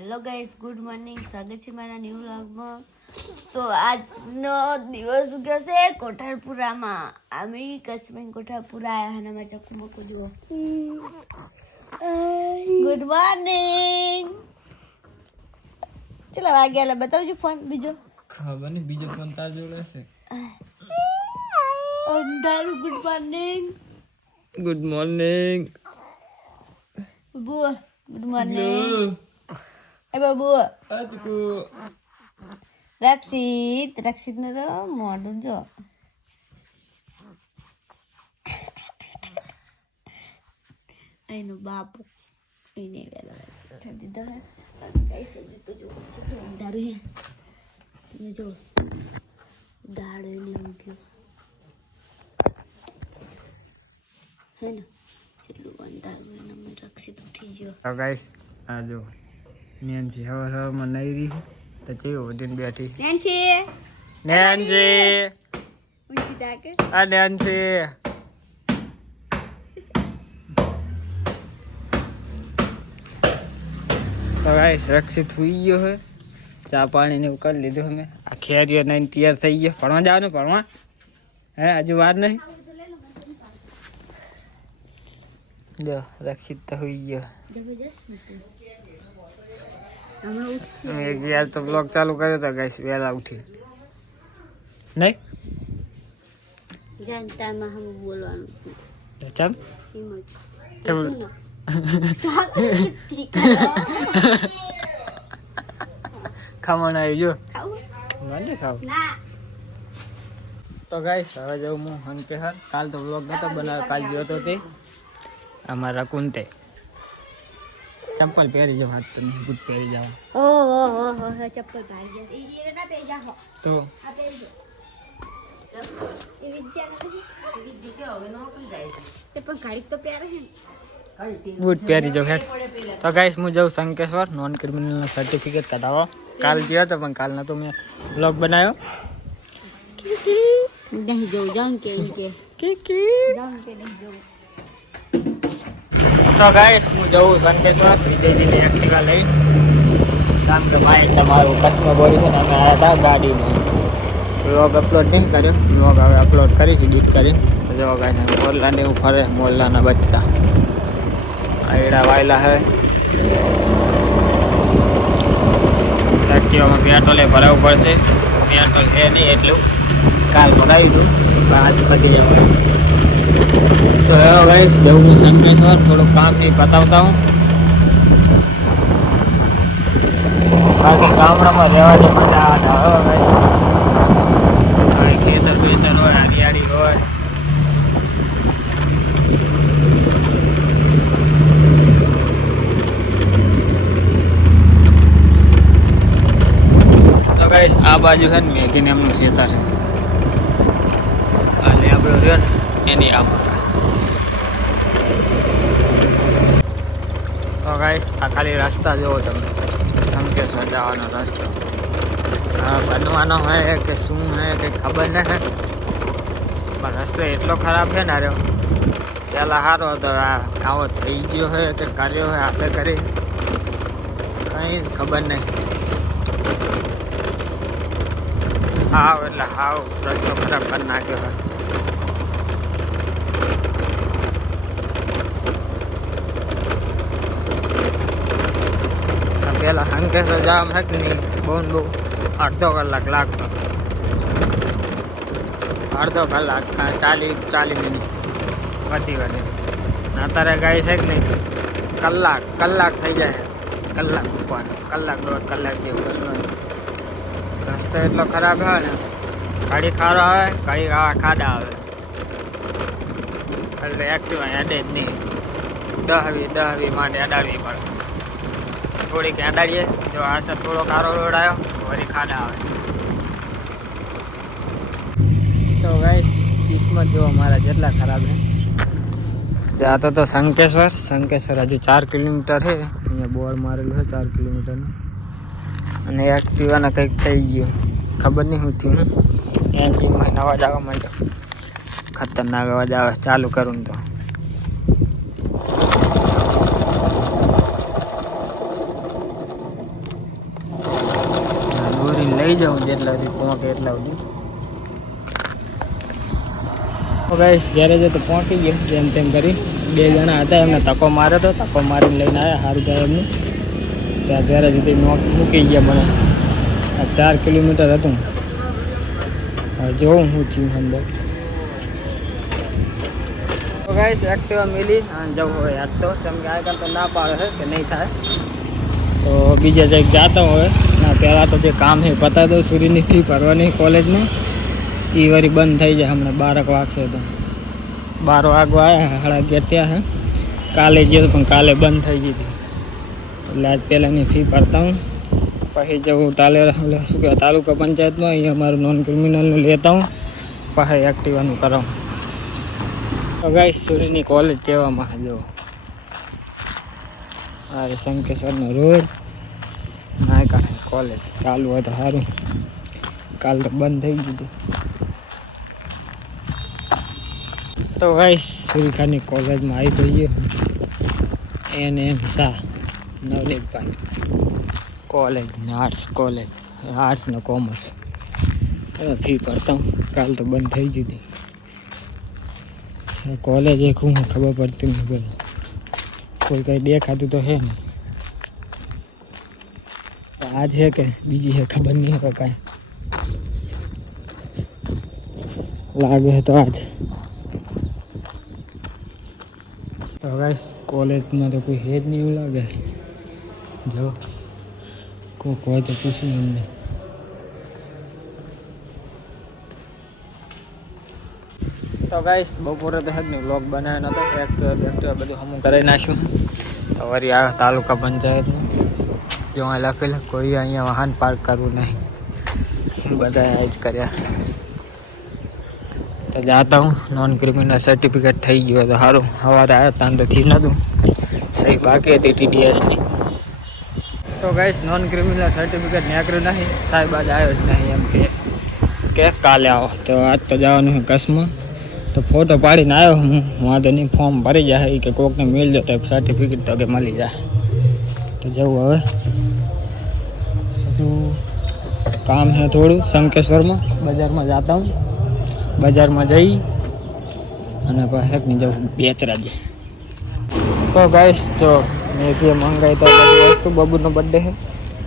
Hello guys, good morning. સ્વાગત છે મારા ન્યૂ વ્લોગમાં. તો આજનો દિવસ ઉગ્યો છે કોઠારપુરામાં. અમે કચ્છમાં કોઠારપુરા આવ્યા અને અમારા ચક્કુ મક્કુ જુઓ. Good morning. ચલો વાગ્યા બતાવજો ફોન બીજો. ખબર નહીં બીજો ફોન તાર જોડે છે. અંધારું. Good morning. Good morning. બબુ ગુડ મોર્નિંગ. એ બાબુ આજકુ રક્ષિત ને તો મોઢું જો. એનો બાપુ એને વેલા દીધો હે. ગાઈસ હજુ તો જો કેટલું અંધારું હે. તમે જો દાડો એને મૂક્યો હે ને કેટલું અંધારું એને. મેં રક્ષિત ઉઠી ગયો. તો ગાઈસ આ જો નેન્સી હવામાં નહીં રહી તો ચેવું વધીને બેઠી. નેન્સી ઊંચી તાકે. આ નેન્સી તો ગાઈસ રક્ષિત હુઈ ગયો હે. ચા પાણી ને એવું કરી લીધું અમે. આ ખેરીઓ નહીં તૈયાર થઈ ગયો. ભણવા જવાનું ભણવા હે હજુ વાર નહીં. જો રક્ષિત તો હુઈ ગયો. જબરજસ્ત ને હમણાં ઉઠશે. એક યાર તો બ્લોગ ચાલુ કર્યો તો ગાઈસ વહેલા ઉઠી નહીં જાણતામાં હમ બોલવાનું ચમ ખમણ આવી જો મને ખાવ. તો ગાઈસ હવે જાઉં હું હંકેસર. કાલ તો બ્લોગ નતો બનાવ્યો, કાલ ગયો હતો તે અમારા કુંતે. ચંપલ પહેરી જાવ, હાથ તો નહીં બૂટ પહેરી જાવ. ઓહો ચપ્પલ ભાઈ ગયા ઈ ના પે જા હો તો આ પે જો એ વિદ્યા કે હવે નો પણ જાય છે તે પણ ગાડી તો પહેરે હે બૂટ પહેરી જાવ હેઠ. તો ગાઈસ હું જાઉં શંકેશ્વર નોન ક્રિમિનલનો સર્ટિફિકેટ કઢાવવા. કાલ ગયો હતો પણ કાલ નતો મેં બ્લોગ બનાવ્યો. નહીં જવું જાણ કે જાણ કે નહીં જવું. તો ગાઈસ હું જઉં શંકેશ્વર વિજયજીને એક્ટિવા લઈ. કારણ કે ભાઈ તમારું કચ્છમાં બોલ્યું છે ને અમે આવ્યા હતા ગાડીમાં. વ્લોગ અપલોડ નહીં કર્યો, વ્લોગ હવે અપલોડ કરીશ એડિટ કરી. તો જો ગાઈસ મોરલાને એવું ફરે, મોરલાના બચ્ચા આયડા વાયલા હે. એક્ટિવામાં પેટ્રોલે ભરાવવું પડશે. પેટ્રોલ છે નહીં એટલું, કાલ ભરાવી દઉં આજ પતી જવાનું. તો હેલો ગાઈસ જવું હું શંકેશ્વર. થોડુંક કામ છે બતાવતા હું. બાકી ગામડામાં રહેવાની મજા આવે. હવે ગાઈસ ખેતર બેતર હોય, હરિયાળી હોય. તો ગાઈસ આ બાજુ છે ને મેઘીને એમનું ખેતર છે. આ લેબડો રહ્યો ને એની આ મકા. તો ગાઈસ આ ખાલી રસ્તા જોવો તમે, શંકેશ્વર જવાનો રસ્તો. હા બનવાનો હોય કે શું હે કંઈ ખબર નહીં, પણ રસ્તો એટલો ખરાબ છે ને રહ્યો. પહેલાં સારો હતો, આ આવો થઈ ગયો હોય કે કર્યો હોય આપણે કરી કંઈ ખબર નહીં. હાવ એટલે હાવ રસ્તો ખરાબ કરી નાખ્યો હોય. પેલા શંકેશ્વર જવા હે કે નહીં બહુ ને બહુ અડધો કલાક લાગતો. અડધો કલાક 40 મિનિટ વધી. અત્યારે ગાય છે કે નહીં કલાક થઈ જાય. કલાક ઉપર દોઢ કલાક જેવું કરવું. રસ્તો એટલો ખરાબ હોય ને, ઘડી ખારો આવે ઘડી આવા ખાડા આવે એટલે એક્ટિવા અડે જ નહીં. 10-20 માટે અડાડવી પડે. થોડીક અડાડીએ જો આ થોડો કારો રોડ આવ્યો વળી ખાડા આવે. તો ગાઈસ કિસ્મત જો અમારા જેટલા ખરાબ છે. ત્યાં તો શંકેશ્વર હજુ 4 કિલોમીટર છે. અહીંયા બોર્ડ મારેલું છે 4 કિલોમીટરનું. અને એક્ટિવાને કંઈક થઈ ગયું ખબર નહીં શું થયું. એન્જિનમાં અવાજ આવવા માંડ્યો, ખતરનાક અવાજ આવે ચાલુ કરું ને તો. જેટલા સુધી પહોંચે એટલા સુધી. તો ગાઈસ ઘરે જ તો પહોંચી ગયો જેમ તેમ કરી. 2 જણા હતા એમને ધક્કો માર્યો હતો, ધક્કો મારીને લઈને આવ્યા. સારું થાય એમનું ત્યાં ઘરે સુધી મૂકી ગયા મને. 4 કિલોમીટર હતું. હવે જોઉં શું થયું અંદર. તો ગાઈસ એક્ટિવા મિલી અને જવું હોય યાદ તો ચમકે આજકાલ તો ના પાડે છે કે નહીં થાય તો બીજા જગ્યાએ જતા હોય ના. પહેલાં તો જે કામ છે પતા દો, સૂર્યની ફી ભરવાની કોલેજમાં એ વારી બંધ થઈ જાય. હમણાં 12 વાગશે તો 12 વાગવા આવ્યા, 11:30 થયા હે. કાલે ગયો પણ કાલે બંધ થઈ ગઈ હતી એટલે આજ પહેલાંની ફી ભરતા હું. પછી જવું શું કહેવાય તાલુકા પંચાયતમાં, અહીંયા અમારું નોન ક્રિમિનલનું લેતા હું, પછી એક્ટિવાનું કરાવું. તો ગાઈસ સૂર્યની કોલેજ જેવામાં જો આ શંકેશ્વરનો રોડ ના કારણે કોલેજ ચાલુ હોય તો સારું. કાલ તો બંધ થઈ ગયું. તો ગાઈસ સૂર્યખાની કોલેજમાં આવી તો ગયો. NM શાહ નવનીતભાઈ કોલેજ ને આર્ટ્સ ને કોમર્સ. ફી ભરતા હું. કાલ તો બંધ થઈ ગઈ હતી કોલેજ. એક હું ખબર પડતી નહીં બોલો, કોઈ કંઈ દેખાતું તો છે નહીં. આજ છે કે બીજી છે ખબર નહીં હવે કાંઈ. લાગે છે તો આજ. તો ગાઈસ કોલેજમાં તો કોઈ છે જ નહીં એવું લાગે. જો કોઈક હોય તો પૂછ્યું અમને. તો ગાઈસ બપોરે તો હજની વ્લોગ બનાવ્યો નહોતો. એક્ટિવા બધું હમું કરી નાખ્યું. તો વળી આ તાલુકા પંચાયતનું જો અહીં લખેલું કોઈ અહીંયા વાહન પાર્ક કરવું નહીં. બધા જ કર્યા. તો જાતા હું. નોન ક્રિમિનલ સર્ટિફિકેટ થઈ ગયું તો સારું. સવારે આવ્યો તાન તો થી નહોતું, સહી બાકી હતી TDSની. તો ગાઈસ નોન ક્રિમિનલ સર્ટિફિકેટ નીકળ્યું નહીં. સાહેબ આજ આવ્યો જ નહીં એમ કે કાલે આવો. તો આજ તો જવાનું છે કચ્છમાં. તો ફોટો પાડીને આવ્યો હું. વાંધો નહીં ફોર્મ ભરી જાય કે કોકને મળી જાય તો સર્ટિફિકેટ તો કે મળી જાય. તો જવું હવે. હજુ કામ છે થોડું શંકેશ્વરમાં. બજારમાં જતા હું. બજારમાં જઈ અને પછી જવું બેચરાજી. તો ગાઈસ તો મેં જે મંગાવી તો બધી વસ્તુ બબુનો બર્થડે છે.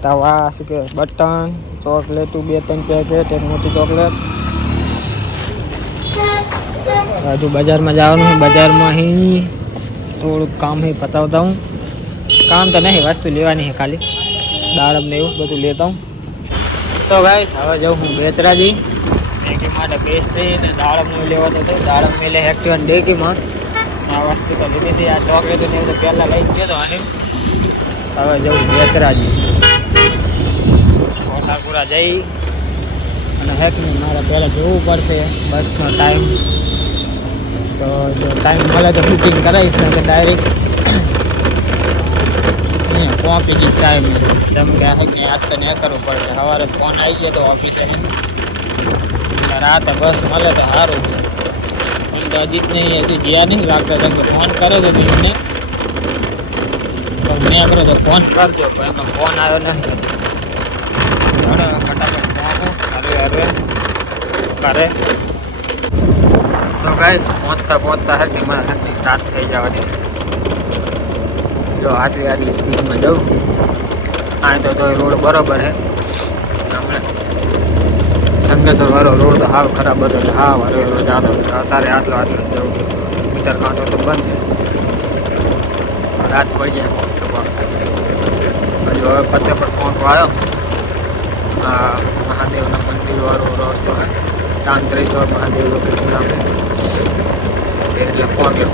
તો આ શું કે બટન ચોકલેટ 2-3 પેકેટ એક મોટી ચોકલેટ. હજુ બજારમાં જવાનું છે. બજારમાં અહીં થોડુંક કામ છે પતાવતા હું. કામ તો નહીં, વસ્તુ લેવાની છે ખાલી દાડમ ને એવું બધું લેતા હું. તો ગાઈસ હવે જાઉં હું બેચરાજી. મેગી માટે પેસ્ટ્રી ને દાડમનું લેવાનું હતું. દાડમ મેલે એક્ટિવા ડેગીમાં આ વસ્તુ તો લીધી હતી. આ ચોકલેટ ને એવું તો પહેલાં લઈ ગયો હતો આની. હવે જવું બેચરાજી. કોટાપુરા જઈ અને હેકની મારે પહેલાં જોવું પડશે બસનો ટાઈમ. તો જો ટાઈમ મળે તો બુકિંગ કરાવીશ ને ડાયરેક્ટ અહીંયા પહોંચી ગઈ ટાઈમ. જેમ કે હેકને આજ તો નહીં કરવું પડશે. સવારે ફોન આવી ગયો તો ઓફિસે. રાતે બસ મળે તો સારું. પણ તો હજી જ નહીં, હજી ગયા નહીં લાગતા. કેમ કે ફોન કરે છે એમને મેં કર્યો તો ફોન કરજો પણ એમાં ફોન આવ્યો નથી. ફટાફટ હરવે કરે. તો ગાઈસ પહોંચતા હે કે મારા હાથની સ્ટાર્ટ થઈ જવાની. જો આટલી સ્પીડમાં જવું. આ તો રોડ બરોબર છે. શંકેશ્વર વાળો રોડ તો હાવ ખરાબ હતો એટલે હાવ હરવે જતો. અત્યારે આટલો જવું. મીટર કાંટો તો બંધ છે. રાત પડી જાય. હજુ હવે ફતેપુર પહોંચવા આવ્યો. આ મહાદેવના મંદિર વાળો રસ્તો છે. તાંત્રેશ્વર મહાદેવ એટલે પહોંચ્યો.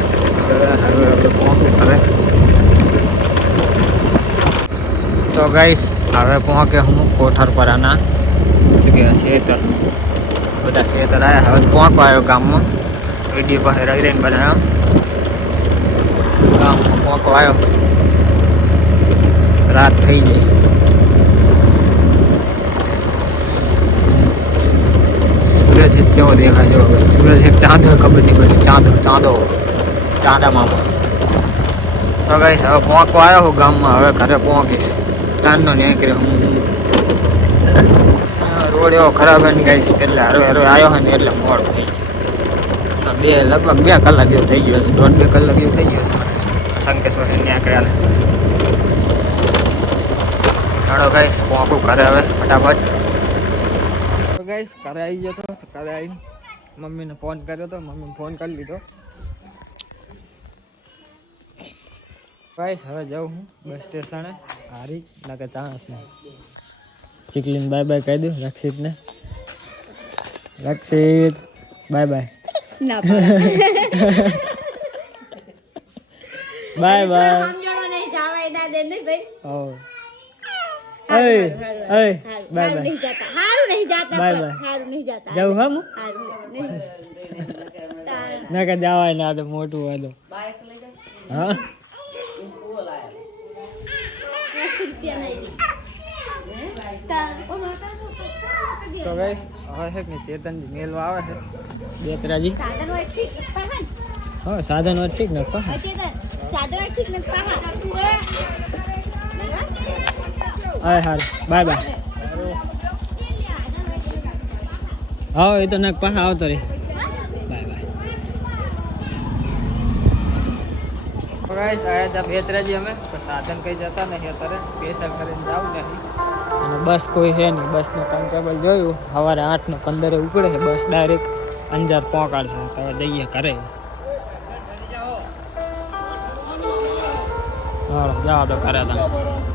હવે પહોંચ્યું કરે. તો ગાઈસ હવે પહોંચે હું કોઠરપરાના શું કહેવાય શેતર. બધા શેતર આવ્યા. હવે પહોંચવા આવ્યો ગામમાં. વિડીયો પાસે રહીને બનાવ્યો. ગામમાં પહોંચવા આવ્યો. રાત થઈ ગઈ. સૂરજ કેવો દેખાય જો. સૂરજ એક ચાંદો ખબર નહીં પડી. ચાંદા મામા. તો ગાઈસ હવે પહોંચવા આવ્યો હું ગામમાં. હવે ઘરે પહોંચીશ. ચાંદનો નીકળ્યો હું. રોડ એવો ખરાબ હે ને ગાઈસ એટલે હારો આવ્યો હે ને એટલે મોડ થઈ ગયું લગભગ 2 કલાક જેવું થઈ ગયું છે 1.5 કલાક જેવું થઈ ગયું છે શંકેશ્વર ત્યાં કર્યા હાડો ગાઈસ પહોંચું ઘરે હવે ફટાફટ તો ગાઈસ ઘરે આવી ગયો તો ઘરે આવીને મમ્મીને ફોન કર્યો તો મમ્મીને ફોન કરી લીધો ગાઈસ હવે જાઉં હું બસ સ્ટેશને હારી લાગે ચાન્સ નહીં ચીકલીને બાય બાય કહી દઉં રક્ષિતને રક્ષિત બાય બાય ના બાય બાય સમજણો નહીં જાવાય ના દે નહીં ભાઈ ઓ બાય બાય નહીં જાતા હારું નહીં જાતા બાય બાય હારું નહીં જાતા જાઉં હમ હારું નહીં ના કે જવાય ના તો મોટું વાદો હા તો ગાઈસ હવે છે કે ચેતનજી મેલવા આવે છે બેચરાજી હા સાધન વાત ઠીક ને હા હાર બાય બાય હા એ તો નાક પાછા આવતો રે બાય બાય ગાઈસ આયા તા બેચરાજી અમે તો સાધન કઈ જતા નહીં અત્યારે સ્પેશિયલ કરીને જાવ નહીં અને બસ કોઈ છે નહીં બસનું ટાઈમ ટેબલ જોયું સવારે 8:15 ઉપડે છે બસ ડાયરેક્ટ અંજાર પહોંચાડશે તો હવે જઈએ ઘરે હા જાઓ તો ઘરે તમે